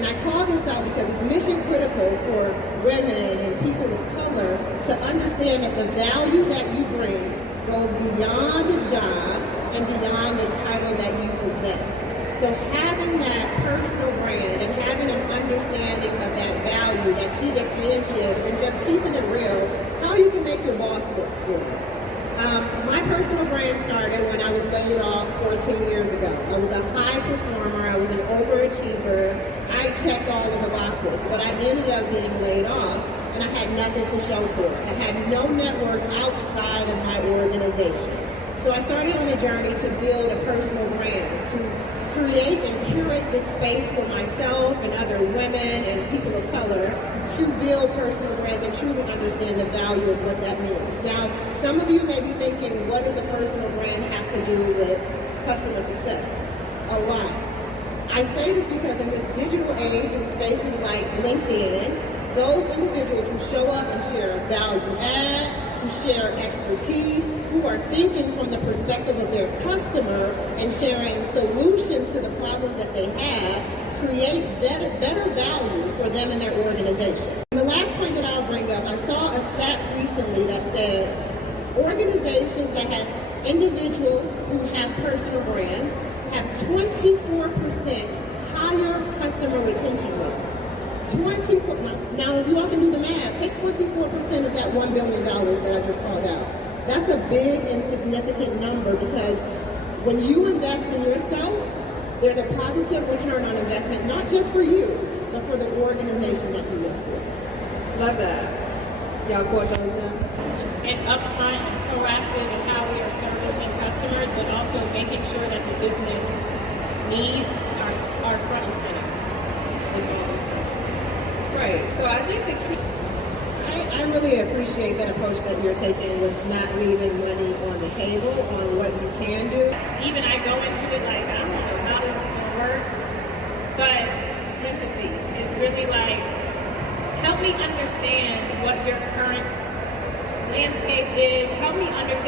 And I call this out because it's mission critical for women and people of color to understand that the value that you bring goes beyond the job and beyond the title that you possess. So having that personal brand and having an understanding of that value, that key differentiator, and just keeping it real, how you can make your boss look good. My personal brand started when I was laid off 14 years ago. I was a high performer. I was an overachiever. I checked all of the boxes, but I ended up being laid off, and I had nothing to show for it. I had no network outside of my organization. So I started on a journey to build a personal brand, to create and curate this space for myself and other women and people of color to build personal brands and truly understand the value of what that means. Now, some of you may be thinking, what does a personal brand have to do with customer success? A lot. I say this because in this digital age, in spaces like LinkedIn, those individuals who show up and share value add, who share expertise, who are thinking from the perspective of their customer and sharing solutions to the problems that they have, create better value for them and their organization. And the last point that I'll bring up, I saw a stat recently that said organizations that have individuals who have personal brands have 24% higher customer retention rates. 24. Now, if you all can do the math, take 24% of that $1 billion that I just called out. That's a big and significant number because when you invest in yourself, there's a positive return on investment, not just for you, but for the organization that you work for. Love that. Y'all caught those gems? And upfront, proactive in how we are servicing customers, but also making sure that the business needs are front and center. Right. So I think the key. I really appreciate that approach that you're taking with not leaving money on the table on what you can do. Even I go into it like, I don't know how this is going to work, but empathy is really like, help me understand what your current landscape is, help me understand